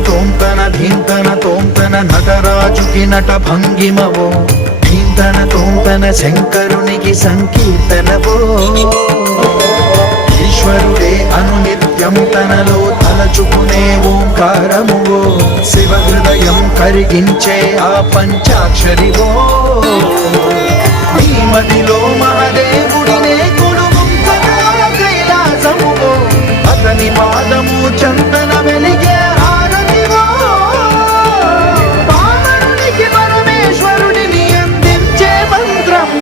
తోంతన ధీంతన తోంతన నటరాజుకి నట భంగిమవో ధీంతన తోంతన శంకరునికి సంకీర్తనవో ఈశ్వరుడే అనునిత్యం తనలో తలచుకునే ఓంకారమువో శివ హృదయం కరిగించే ఆ పంచాక్షరివో